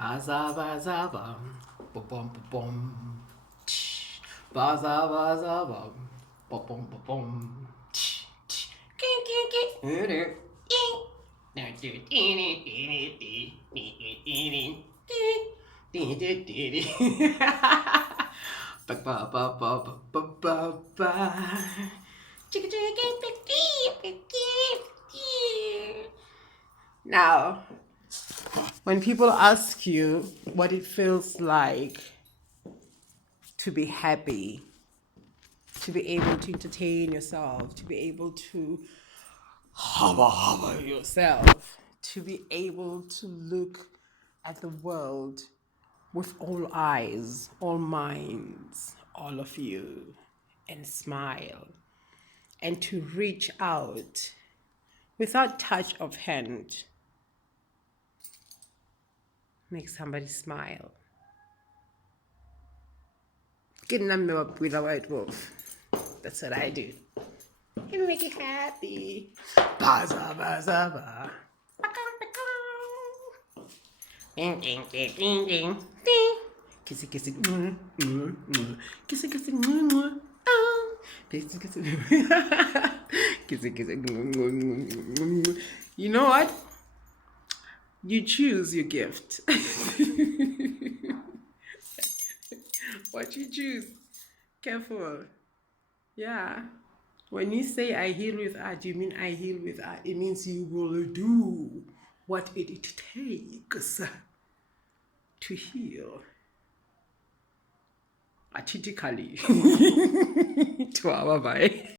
Baza baza bum, bum bum bum, tsh. Baza baza bum, bum bum bum, tsh tsh. King king king. Ba ba ba ba ba ba ba ba. Now, when people ask you what it feels like to be happy, to be able to entertain yourself, to be able to hover yourself, to be able to look at the world with all eyes, all minds, all of you, and smile, and to reach out without touch of hand, make somebody smile. Get number up with a white wolf. That's what I do. And make you happy. Baza baza ba. Ding ding ding ding ding ding. Kissy kissy. Kissy kissy. Kissy kissy. Kissy kissy. You know what? You choose your gift. What you choose. Careful. Yeah. When you say I heal with art, you mean I heal with art. It means you will do what it takes to heal. Artistically. To our bye.